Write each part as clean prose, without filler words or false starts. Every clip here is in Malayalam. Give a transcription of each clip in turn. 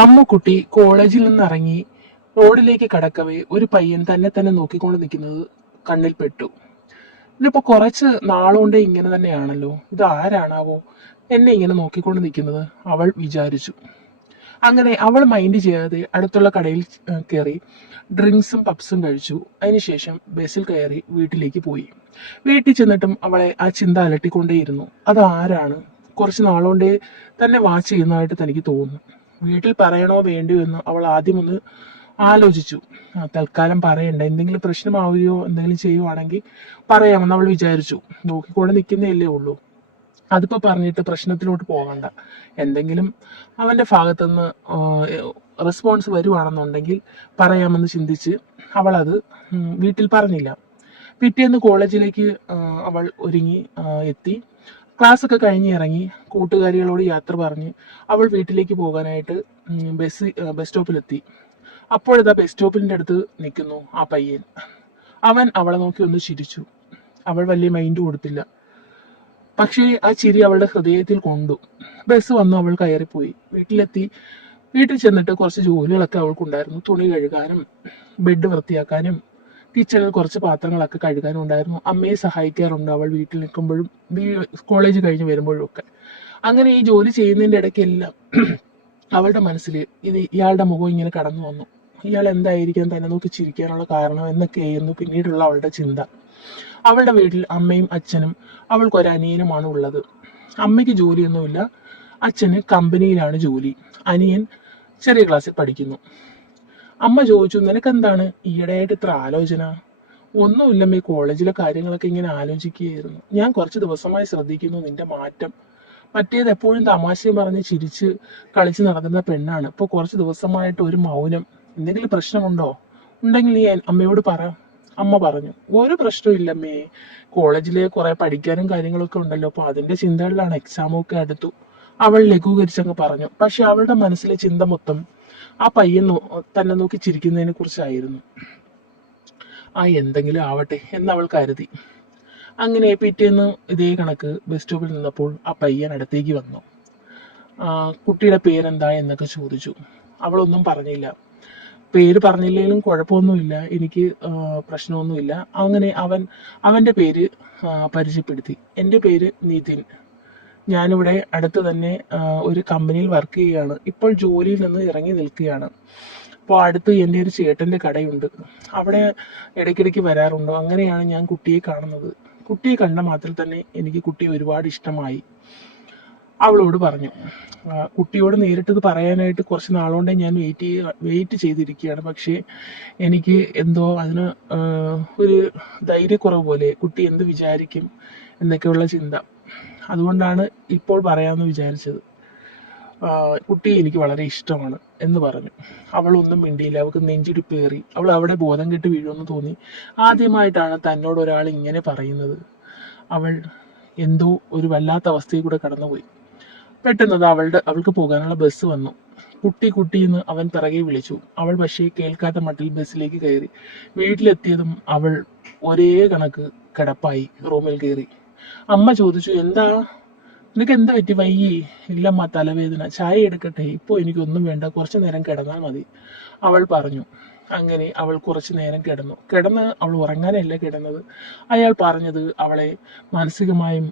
അമ്മുക്കുട്ടി കോളേജിൽ നിന്നിറങ്ങി റോഡിലേക്ക് കടക്കവേ ഒരു പയ്യൻ തന്നെ തന്നെ നോക്കിക്കൊണ്ട് നിൽക്കുന്നത് കണ്ണിൽ പെട്ടു. ഇതിപ്പോ കുറച്ച് നാളുകൊണ്ടേ ഇങ്ങനെ തന്നെയാണല്ലോ, ഇത് ആരാണാവോ എന്നെ ഇങ്ങനെ നോക്കിക്കൊണ്ട് നിൽക്കുന്നത്, അവൾ വിചാരിച്ചു. അങ്ങനെ അവൾ മൈൻഡ് ചെയ്യാതെ അടുത്തുള്ള കടയിൽ കയറി ഡ്രിങ്ക്സും പപ്സും കഴിച്ചു. അതിനുശേഷം ബസ്സിൽ കയറി വീട്ടിലേക്ക് പോയി. വീട്ടിൽ ചെന്നിട്ടും അവളെ ആ ചിന്ത അലട്ടിക്കൊണ്ടേയിരുന്നു. അത് ആരാണ്, കുറച്ച് നാളുകൊണ്ടേ തന്നെ വാച്ച് ചെയ്യുന്നതായിട്ട് തനിക്ക് തോന്നുന്നു. വീട്ടിൽ പറയണോ വേണ്ടിയോ എന്ന് അവൾ ആദ്യം ഒന്ന് ആലോചിച്ചു. തൽക്കാലം പറയണ്ട, എന്തെങ്കിലും പ്രശ്നമാവുകയോ എന്തെങ്കിലും ചെയ്യുവാണെങ്കിൽ പറയാമെന്ന് അവൾ വിചാരിച്ചു. നോക്കിക്കൊണ്ട് നിൽക്കുന്നതല്ലേ ഉള്ളൂ, അതിപ്പോ പറഞ്ഞിട്ട് പ്രശ്നത്തിലോട്ട് പോകണ്ട. എന്തെങ്കിലും അവന്റെ ഭാഗത്തുനിന്ന് റെസ്പോൺസ് വരുവാണെന്നുണ്ടെങ്കിൽ പറയാമെന്ന് ചിന്തിച്ച് അവൾ അത് വീട്ടിൽ പറഞ്ഞില്ല. പിറ്റേന്ന് കോളേജിലേക്ക് അവൾ ഒരുങ്ങി എത്തി. ക്ലാസ് ഒക്കെ കഴിഞ്ഞ് ഇറങ്ങി കൂട്ടുകാരികളോട് യാത്ര പറഞ്ഞ് അവൾ വീട്ടിലേക്ക് പോകാനായിട്ട് ബസ് സ്റ്റോപ്പിലെത്തി. അപ്പോഴിതാ ബസ് സ്റ്റോപ്പിന്റെ അടുത്ത് നിൽക്കുന്നു ആ പയ്യൻ. അവൻ അവളെ നോക്കി ഒന്ന് ചിരിച്ചു. അവൾ വലിയ മൈൻഡ് കൊടുത്തില്ല. പക്ഷേ ആ ചിരി അവളുടെ ഹൃദയത്തിൽ കൊണ്ടു. ബസ് വന്നു, അവൾ കയറിപ്പോയി. വീട്ടിൽ ചെന്നിട്ട് കുറച്ച് ജോലികളൊക്കെ അവൾക്കുണ്ടായിരുന്നു. തുണി കഴുകാനും ബെഡ് വൃത്തിയാക്കാനും കിച്ചണിൽ കുറച്ച് പാത്രങ്ങളൊക്കെ കഴുകാനും ഉണ്ടായിരുന്നു. അമ്മയെ സഹായിക്കാറുണ്ട് അവൾ വീട്ടിൽ നിൽക്കുമ്പോഴും കോളേജ് കഴിഞ്ഞ് വരുമ്പോഴും ഒക്കെ. അങ്ങനെ ഈ ജോലി ചെയ്യുന്നതിൻ്റെ ഇടയ്ക്കെല്ലാം അവളുടെ മനസ്സിൽ ഇയാളുടെ മുഖം ഇങ്ങനെ കടന്നു വന്നു. ഇയാൾ എന്തായിരിക്കാം തന്നെ നോക്കി ചിരിക്കാനുള്ള കാരണം എന്നൊക്കെയായിരുന്നു പിന്നീടുള്ള അവളുടെ ചിന്ത. അവളുടെ വീട്ടിൽ അമ്മയും അച്ഛനും അവൾക്കൊരനിയനുമാണ് ഉള്ളത്. അമ്മയ്ക്ക് ജോലിയൊന്നുമില്ല, അച്ഛന് കമ്പനിയിലാണ് ജോലി, അനിയൻ ചെറിയ ക്ലാസ്സിൽ പഠിക്കുന്നു. അമ്മ ചോദിച്ചു, നിനക്കെന്താണ് ഈയിടെയായിട്ട് ഇത്ര ആലോചന? ഒന്നുമില്ലമ്മേ, കോളേജിലെ കാര്യങ്ങളൊക്കെ ഇങ്ങനെ ആലോചിക്കുകയായിരുന്നു. ഞാൻ കുറച്ച് ദിവസമായി ശ്രദ്ധിക്കുന്നു നിന്റെ മാറ്റം. മറ്റേത് എപ്പോഴും തമാശയും പറഞ്ഞ് ചിരിച്ച് കളിച്ച് നടക്കുന്ന പെണ്ണാണ്, ഇപ്പോൾ കുറച്ച് ദിവസമായിട്ട് ഒരു മൗനം. എന്തെങ്കിലും പ്രശ്നമുണ്ടോ? ഉണ്ടെങ്കിൽ നീ അമ്മയോട് പറ. അമ്മ പറഞ്ഞു, ഒരു പ്രശ്നവും ഇല്ലമ്മേ, കോളേജില് കുറെ പഠിക്കാനും കാര്യങ്ങളൊക്കെ ഉണ്ടല്ലോ, അപ്പൊ അതിന്റെ ചിന്തകളിലാണ്, എക്സാമും ഒക്കെ അടുത്തു. അവൾ ലഘൂകരിച്ചങ്ങ് പറഞ്ഞു. പക്ഷെ അവളുടെ മനസ്സിലെ ചിന്ത മൊത്തം ആ പയ്യൻ തന്നെ നോക്കി ചിരിക്കുന്നതിനെ കുറിച്ചായിരുന്നു. എന്തെങ്കിലും ആവട്ടെ എന്ന് അവൾ കരുതി. അങ്ങനെ പിറ്റേന്ന് ഇതേ കണക്ക് ബസ് സ്റ്റോപ്പിൽ നിന്നപ്പോൾ ആ പയ്യൻ അടുത്തേക്ക് വന്നു. കുട്ടിയുടെ പേരെന്താ എന്നൊക്കെ ചോദിച്ചു. അവളൊന്നും പറഞ്ഞില്ല. പേര് പറഞ്ഞില്ലെങ്കിലും കുഴപ്പമൊന്നുമില്ല, എനിക്ക് പ്രശ്നമൊന്നുമില്ല. അങ്ങനെ അവന്റെ പേര് പരിചയപ്പെടുത്തി. എൻ്റെ പേര് നിതിൻ, ഞാനിവിടെ അടുത്ത് തന്നെ ഒരു കമ്പനിയിൽ വർക്ക് ചെയ്യുകയാണ്. ഇപ്പോൾ ജോലിയിൽ നിന്ന് ഇറങ്ങി നിൽക്കുകയാണ്. അപ്പോൾ അടുത്ത് എൻ്റെ ഒരു ചേട്ടൻ്റെ കടയുണ്ട്, അവിടെ ഇടയ്ക്കിടയ്ക്ക് വരാറുണ്ട്. അങ്ങനെയാണ് ഞാൻ കുട്ടിയെ കാണുന്നത്. കുട്ടിയെ കണ്ട മാത്രം തന്നെ എനിക്ക് കുട്ടിയെ ഒരുപാട് ഇഷ്ടമായി. അവളോട് പറഞ്ഞു. കുട്ടിയോട് നേരിട്ടത് പറയാനായിട്ട് കുറച്ച് നാളുകൊണ്ടേ ഞാൻ വെയിറ്റ് ചെയ്തിരിക്കുകയാണ്. പക്ഷേ എനിക്ക് എന്തോ അതിന് ഒരു ധൈര്യക്കുറവ് പോലെ, കുട്ടി എന്ത് വിചാരിക്കും എന്നൊക്കെയുള്ള ചിന്ത. അതുകൊണ്ടാണ് ഇപ്പോൾ പറയാമെന്ന് വിചാരിച്ചത്. കുട്ടി എനിക്ക് വളരെ ഇഷ്ടമാണ് എന്ന് പറഞ്ഞു. അവളൊന്നും മിണ്ടിയില്ല. അവൾക്ക് നെഞ്ചിടിപ്പ് കയറി. അവൾ അവിടെ ബോധം കെട്ട് വീഴുമെന്ന് തോന്നി. ആദ്യമായിട്ടാണ് തന്നോട് ഒരാൾ ഇങ്ങനെ പറയുന്നത്. അവൾ എന്തോ ഒരു വല്ലാത്ത അവസ്ഥയിൽ കൂടെ കടന്നുപോയി. പെട്ടെന്നത് അവൾക്ക് പോകാനുള്ള ബസ് വന്നു. കുട്ടി കുട്ടി എന്ന് അവൻ പിറകെ വിളിച്ചു. അവൾ പക്ഷേ കേൾക്കാത്ത മട്ടിൽ ബസ്സിലേക്ക് കയറി. വീട്ടിലെത്തിയതും അവൾ ഒരേ കണക്ക് കിടപ്പായി റൂമിൽ കയറി. അമ്മ ചോദിച്ചു, എന്താ നിനക്ക് എന്താ പറ്റി, വയ്യേ? ഇല്ലമ്മ, തലവേദന. ചായ എടുക്കട്ടെ? ഇപ്പോൾ എനിക്കൊന്നും വേണ്ട, കുറച്ചു നേരം കിടന്നാൽ മതി, അവൾ പറഞ്ഞു. അങ്ങനെ അവൾ കുറച്ചു നേരം കിടന്ന് അവൾ ഉറങ്ങാനല്ല കിടന്നത്. അയാൾ പറഞ്ഞത് അവളെ മാനസികമായും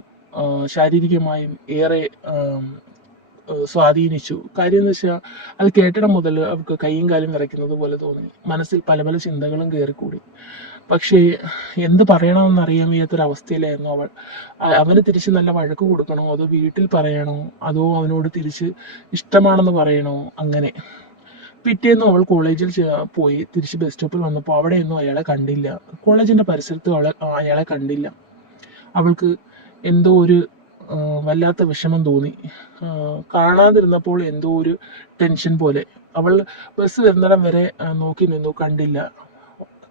ശാരീരികമായും ഏറെ സ്വാധീനിച്ചു. കാര്യം എന്ന് വെച്ചാൽ അത് കേട്ടിടം മുതൽ അവൾക്ക് കൈയും കാലും വിറയ്ക്കുന്നത് പോലെ തോന്നി. മനസ്സിൽ പല പല ചിന്തകളും കയറിക്കൂടി. പക്ഷേ എന്ത് പറയണമെന്ന് അറിയാൻ വയ്യാത്തൊരവസ്ഥയിലായിരുന്നു അവൾ. അവന് തിരിച്ച് നല്ല വഴക്ക് കൊടുക്കണോ, അതോ വീട്ടിൽ പറയണോ, അതോ അവനോട് തിരിച്ച് ഇഷ്ടമാണെന്ന് പറയണോ? അങ്ങനെ പിറ്റേന്ന് അവൾ കോളേജിൽ പോയി തിരിച്ച് ബസ് സ്റ്റോപ്പിൽ വന്നപ്പോൾ അവിടെയൊന്നും അയാളെ കണ്ടില്ല. കോളേജിന്റെ പരിസരത്ത് അയാളെ കണ്ടില്ല. അവൾക്ക് എന്തോ ഒരു വല്ലാത്ത വിഷമം തോന്നി. കാണാതിരുന്നപ്പോൾ എന്തോ ഒരു ടെൻഷൻ പോലെ. അവൾ ബസ് വരുന്നിടം വരെ നോക്കി നിന്നു, കണ്ടില്ല.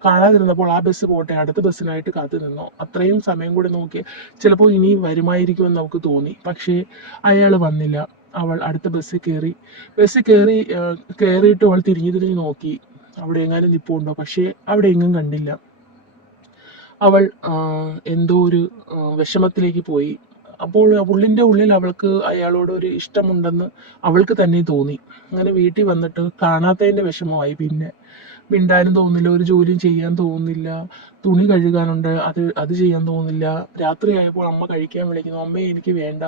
കാണാതിരുന്നപ്പോൾ ആ ബസ് പോട്ടെ, അടുത്ത ബസ്സിനായിട്ട് കാത്തു നിന്നു. അത്രയും സമയം കൂടി നോക്കി ചിലപ്പോൾ ഇനി വരുമായിരിക്കുമെന്ന് നമുക്ക് തോന്നി. പക്ഷേ അയാൾ വന്നില്ല. അവൾ അടുത്ത കയറിയിട്ട് അവൾ തിരിഞ്ഞു നോക്കി, അവിടെ എങ്ങാനും നിപ്പുണ്ടോ. പക്ഷേ അവിടെ എങ്ങും കണ്ടില്ല. അവൾ എന്തോ ഒരു വിഷമത്തിലേക്ക് പോയി. അപ്പോൾ ഉള്ളിൻ്റെ ഉള്ളിൽ അവൾക്ക് അയാളോട് ഒരു ഇഷ്ടമുണ്ടെന്ന് അവൾക്ക് തന്നെ തോന്നി. അങ്ങനെ വീട്ടിൽ വന്നിട്ട് കാണാത്തതിൻ്റെ വിഷമമായി. പിന്നെ മിണ്ടാനും തോന്നില്ല, ഒരു ജോലിയും ചെയ്യാൻ തോന്നുന്നില്ല, തുണി കഴുകാനുണ്ട്, അത് ചെയ്യാൻ തോന്നുന്നില്ല. രാത്രിയായപ്പോൾ അമ്മ കഴിക്കാൻ വിളിക്കുന്നു, അമ്മേ എനിക്ക് വേണ്ട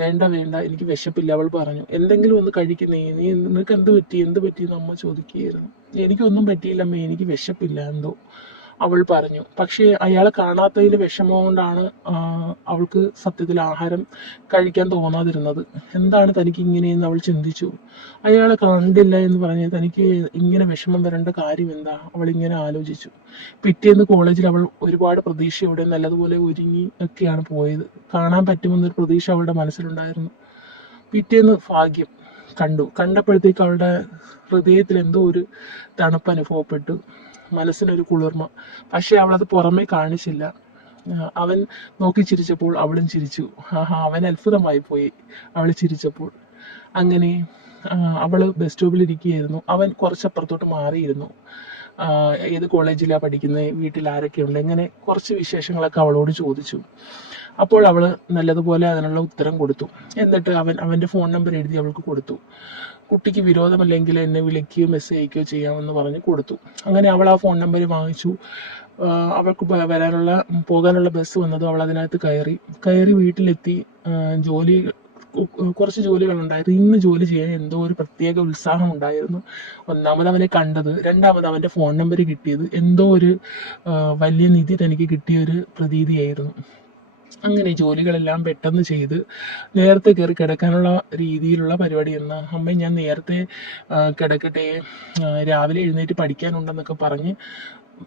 വേണ്ട വേണ്ട, എനിക്ക് വിശപ്പില്ല. അവൾ പറഞ്ഞു, എന്തെങ്കിലും ഒന്ന് കഴിക്കുന്നേ, നിനക്ക് എന്ത് പറ്റി എന്ന് അമ്മ ചോദിക്കുകയായിരുന്നു. എനിക്കൊന്നും പറ്റിയില്ല അമ്മേ, എനിക്ക് വിശപ്പില്ല എന്തോ, അവൾ പറഞ്ഞു. പക്ഷേ അയാളെ കാണാത്തതിന്റെ വിഷമം കൊണ്ടാണ് അവൾക്ക് സത്യത്തിൽ ആഹാരം കഴിക്കാൻ തോന്നാതിരുന്നത്. എന്താണ് തനിക്ക് ഇങ്ങനെയെന്ന് അവൾ ചിന്തിച്ചു. അയാളെ കണ്ടില്ല എന്ന് പറഞ്ഞ് തനിക്ക് ഇങ്ങനെ വിഷമം വരേണ്ട കാര്യം എന്താ, അവൾ ഇങ്ങനെ ആലോചിച്ചു. പിറ്റേന്ന് കോളേജിൽ അവൾ ഒരുപാട് പ്രതീക്ഷയോടെ നല്ലതുപോലെ ഒരുങ്ങി ഒക്കെയാണ് പോയത്. കാണാൻ പറ്റുമെന്നൊരു പ്രതീക്ഷ അവളുടെ മനസ്സിലുണ്ടായിരുന്നു. പിറ്റേന്ന് ഭാഗ്യം കണ്ടപ്പോഴത്തേക്ക് അവളുടെ ഹൃദയത്തിൽ എന്തോ ഒരു തണുപ്പ് അനുഭവപ്പെട്ടു, മനസ്സിനൊരു കുളിർമ. പക്ഷെ അവളത് പുറമേ കാണിച്ചില്ല. അവൻ നോക്കി ചിരിച്ചപ്പോൾ അവളും ചിരിച്ചു. അവൻ അത്ഭുതമായി പോയി അവൾ ചിരിച്ചപ്പോൾ. അങ്ങനെ അവള് ബസ് സ്റ്റോപ്പിൽ ഇരിക്കുകയായിരുന്നു. അവൻ കുറച്ചപ്പുറത്തോട്ട് മാറിയിരുന്നു. ഏത് കോളേജിലാണ് പഠിക്കുന്നത്, വീട്ടിൽ ആരൊക്കെയുണ്ട്, ഇങ്ങനെ കുറച്ച് വിശേഷങ്ങളൊക്കെ അവളോട് ചോദിച്ചു. അപ്പോൾ അവള് നല്ലതുപോലെ അതിനുള്ള ഉത്തരം കൊടുത്തു. എന്നിട്ട് അവൻ്റെ ഫോൺ നമ്പർ എഴുതി അവൾക്ക് കൊടുത്തു. കുട്ടിക്ക് വിരോധമല്ലെങ്കിൽ എന്നെ വിളിക്കുകയോ മെസ്സേജ് അയക്കുകയോ ചെയ്യാമെന്ന് പറഞ്ഞ് കൊടുത്തു. അങ്ങനെ അവൾ ആ ഫോൺ നമ്പർ വാങ്ങിച്ചു. അവൾക്ക് പോകാനുള്ള ബസ് വന്നതും അവൾ അതിനകത്ത് കയറി വീട്ടിലെത്തി. കുറച്ച് ജോലികളുണ്ടായിരുന്നു. ഇന്ന് ജോലി ചെയ്യാൻ എന്തോ ഒരു പ്രത്യേക ഉത്സാഹം ഉണ്ടായിരുന്നു. ഒന്നാമത് അവനെ കണ്ടത്, രണ്ടാമത് അവൻ്റെ ഫോൺ നമ്പർ കിട്ടിയത്, എന്തോ ഒരു വലിയ നിധി തനിക്ക് കിട്ടിയൊരു പ്രതീതിയായിരുന്നു. അങ്ങനെ ജോലികളെല്ലാം പെട്ടെന്ന് ചെയ്ത് നേരത്തെ കയറി കിടക്കാനുള്ള രീതിയിലുള്ള പരിപാടി. അമ്മ ഞാൻ നേരത്തെ കിടക്കട്ടെ, രാവിലെ എഴുന്നേറ്റ് പഠിക്കാനുണ്ടെന്നൊക്കെ പറഞ്ഞ്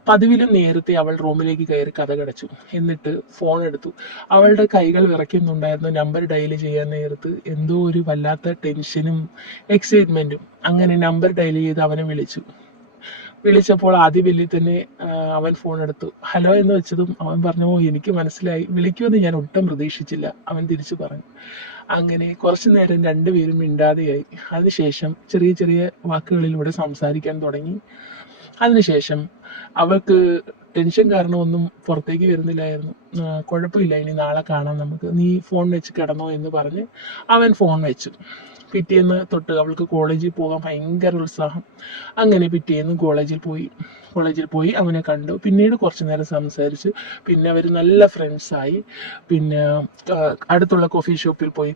പതിവിലും നേരത്തെ അവൾ റൂമിലേക്ക് കയറി കതകടച്ചു. എന്നിട്ട് ഫോൺ എടുത്തു. അവളുടെ കൈകൾ വിറയ്ക്കുന്നുണ്ടായിരുന്നു. നമ്പർ ഡയൽ ചെയ്യാൻ നേരത്ത് എന്തോ ഒരു വല്ലാത്ത ടെൻഷനും എക്സൈറ്റ്മെന്റും. അങ്ങനെ നമ്പർ ഡയൽ ചെയ്ത് അവനെ വിളിച്ചപ്പോൾ ആദ്യ ബെല്ലിൽ തന്നെ അവൻ ഫോൺ എടുത്തു. ഹലോ എന്ന് വെച്ചതും അവൻ പറഞ്ഞു, എനിക്ക് മനസ്സിലായി, വിളിക്കുമെന്ന് ഞാൻ ഒട്ടും പ്രതീക്ഷിച്ചില്ല, അവൻ തിരിച്ചു പറഞ്ഞു. അങ്ങനെ കുറച്ചു നേരം രണ്ടുപേരും മിണ്ടാതെയായി. അതിനുശേഷം ചെറിയ ചെറിയ വാക്കുകളിലൂടെ സംസാരിക്കാൻ തുടങ്ങി. അതിനുശേഷം അവൾക്ക് ടെൻഷൻ കാരണം ഒന്നും പുറത്തേക്ക് വരുന്നില്ലായിരുന്നു. കുഴപ്പമില്ല, ഇനി നാളെ കാണാം നമുക്ക്, നീ ഫോൺ വെച്ച് കിടന്നോ എന്ന് പറഞ്ഞ് അവൻ ഫോൺ വെച്ചു. പിറ്റേന്ന് തൊട്ട് അവൾക്ക് കോളേജിൽ പോകാൻ ഭയങ്കര ഉത്സാഹം. അങ്ങനെ പിറ്റേന്ന് കോളേജിൽ പോയി അവനെ കണ്ടു. പിന്നീട് കുറച്ചു നേരം സംസാരിച്ചു. പിന്നെ അവർ നല്ല ഫ്രണ്ട്സായി. പിന്നെ അടുത്തുള്ള കോഫി ഷോപ്പിൽ പോയി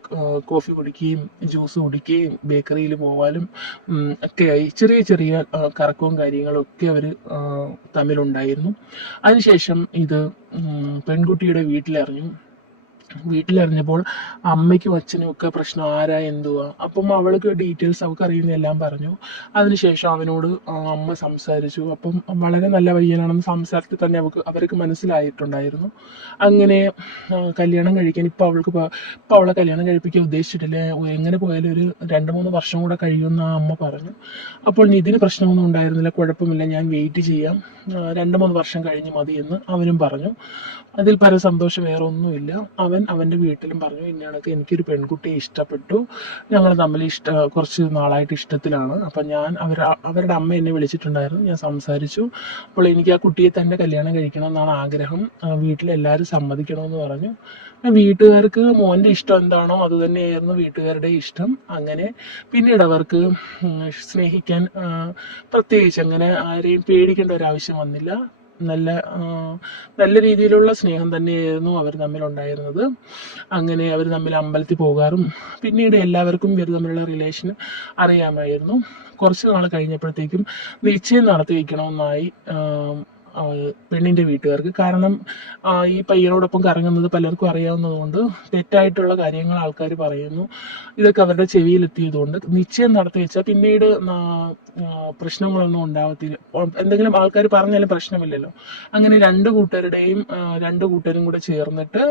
കോഫി കുടിക്കുകയും ജ്യൂസ് കുടിക്കുകയും ബേക്കറിയിൽ പോകാനും ഒക്കെയായി. ചെറിയ ചെറിയ കറക്കവും കാര്യങ്ങളും ഒക്കെ അവർ തമ്മിലുണ്ടായിരുന്നു. അതിനുശേഷം ഇത് പെൺകുട്ടിയുടെ വീട്ടിലറിഞ്ഞപ്പോൾ അമ്മയ്ക്കും അച്ഛനും ഒക്കെ പ്രശ്നം, ആരാ എന്തുവാ. അപ്പം അവൾക്ക് ഡീറ്റെയിൽസ് അവൾക്ക് അറിയുന്ന എല്ലാം പറഞ്ഞു. അതിനുശേഷം അവനോട് അമ്മ സംസാരിച്ചു. അപ്പം വളരെ നല്ല പയ്യനാണെന്ന് സംസാരത്തിൽ തന്നെ അവർക്ക് മനസ്സിലായിട്ടുണ്ടായിരുന്നു. അങ്ങനെ കല്യാണം കഴിക്കാൻ ഇപ്പം അവളെ കല്യാണം കഴിപ്പിക്കാൻ ഉദ്ദേശിച്ചിട്ടില്ല, എങ്ങനെ പോയാലും ഒരു 2-3 വർഷം കൂടെ കഴിയുമെന്ന് അമ്മ പറഞ്ഞു. അപ്പോൾ നിതിന് പ്രശ്നമൊന്നും ഉണ്ടായിരുന്നില്ല, കുഴപ്പമില്ല, ഞാൻ വെയിറ്റ് ചെയ്യാം, 2-3 വർഷം കഴിഞ്ഞ് മതി എന്ന് അവനും പറഞ്ഞു. അതിൽ പല സന്തോഷം വേറെ ഒന്നുമില്ല. അവൻ്റെ വീട്ടിലും പറഞ്ഞു, ഇന്നയാൾക്ക് എനിക്കൊരു പെൺകുട്ടിയെ ഇഷ്ടപ്പെട്ടു, ഞങ്ങൾ തമ്മിൽ കുറച്ച് നാളായിട്ട് ഇഷ്ടത്തിലാണ്. അപ്പം അവരുടെ അമ്മ എന്നെ വിളിച്ചിട്ടുണ്ടായിരുന്നു, ഞാൻ സംസാരിച്ചു. അപ്പോൾ എനിക്ക് ആ കുട്ടിയെ തന്നെ കല്യാണം കഴിക്കണം എന്നാണ് ആഗ്രഹം, വീട്ടിലെല്ലാവരും സമ്മതിക്കണമെന്ന് പറഞ്ഞു. വീട്ടുകാർക്ക് മോൻ്റെ ഇഷ്ടം എന്താണോ അത് തന്നെയായിരുന്നു വീട്ടുകാരുടെ ഇഷ്ടം. അങ്ങനെ പിന്നീട് അവർക്ക് സ്നേഹിക്കാൻ പ്രത്യേകിച്ച് അങ്ങനെ ആരെയും പേടിക്കേണ്ട ഒരാവശ്യം വന്നില്ല. നല്ല രീതിയിലുള്ള സ്നേഹം തന്നെയായിരുന്നു അവർ തമ്മിലുണ്ടായിരുന്നത്. അങ്ങനെ അവർ തമ്മിൽ അമ്പലത്തിൽ പോകാറും പിന്നീട് എല്ലാവർക്കും ഇവർ തമ്മിലുള്ള റിലേഷൻ അറിയാമായിരുന്നു. കുറച്ച് നാൾ കഴിഞ്ഞപ്പോഴത്തേക്കും നിശ്ചയം നടത്തി വയ്ക്കണമെന്നായി പെണ്ണിൻ്റെ വീട്ടുകാർക്ക്. കാരണം ഈ പയ്യനോടൊപ്പം കറങ്ങുന്നത് പലർക്കും അറിയാവുന്നതുകൊണ്ട് തെറ്റായിട്ടുള്ള കാര്യങ്ങൾ ആൾക്കാർ പറയുന്നു. ഇതൊക്കെ അവരുടെ ചെവിയിലെത്തിയതുകൊണ്ട് നിശ്ചയം നടത്തി വെച്ചാൽ പിന്നീട് പ്രശ്നങ്ങളൊന്നും ഉണ്ടാവത്തില്ല. എന്തെങ്കിലും ആൾക്കാർ പറഞ്ഞാലും പ്രശ്നമില്ലല്ലോ. അങ്ങനെ രണ്ടു കൂട്ടരും കൂടെ ചേർന്നിട്ട്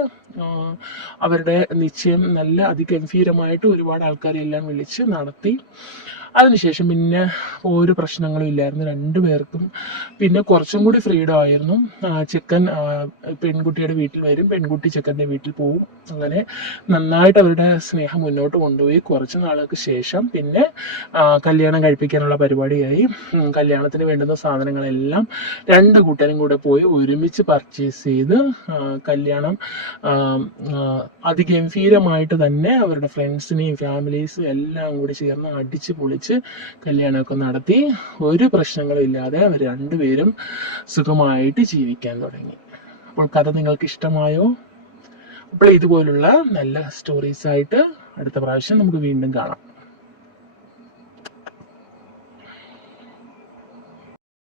അവരുടെ നിശ്ചയം നല്ല അതിഗംഭീരമായിട്ട് ഒരുപാട് ആൾക്കാരെല്ലാം വിളിച്ച് നടത്തി. അതിനുശേഷം പിന്നെ ഒരു പ്രശ്നങ്ങളും ഇല്ലായിരുന്നു രണ്ടുപേർക്കും. പിന്നെ കുറച്ചും കൂടി ഫ്രീഡം ആയിരുന്നു. ചെക്കൻ പെൺകുട്ടിയുടെ വീട്ടിൽ വരും, പെൺകുട്ടി ചെക്കൻ്റെ വീട്ടിൽ പോവും. അങ്ങനെ നന്നായിട്ട് അവരുടെ സ്നേഹം മുന്നോട്ട് കൊണ്ടുപോയി. കുറച്ച് നാളുകൾക്ക് ശേഷം പിന്നെ കല്യാണം കഴിപ്പിക്കാനുള്ള പരിപാടിയായി. കല്യാണത്തിന് വേണ്ടുന്ന സാധനങ്ങളെല്ലാം രണ്ട് കൂട്ടരും കൂടെ പോയി ഒരുമിച്ച് പർച്ചേസ് ചെയ്ത് കല്യാണം അതിഗംഭീരമായിട്ട് തന്നെ അവരുടെ ഫ്രണ്ട്സിനെയും ഫാമിലീസും എല്ലാം കൂടി ചേർന്ന് അടിച്ച് പൊളിച്ച് കല്യാണമൊക്കെ നടത്തി. ഒരു പ്രശ്നങ്ങളും ഇല്ലാതെ അവർ രണ്ടുപേരും സുഖമായിട്ട് ജീവിക്കാൻ തുടങ്ങി. അപ്പോൾ കഥ നിങ്ങൾക്ക് ഇഷ്ടമായോ? അപ്പോൾ ഇതുപോലുള്ള നല്ല സ്റ്റോറീസായിട്ട് അടുത്ത പ്രാവശ്യം നമുക്ക് വീണ്ടും കാണാം.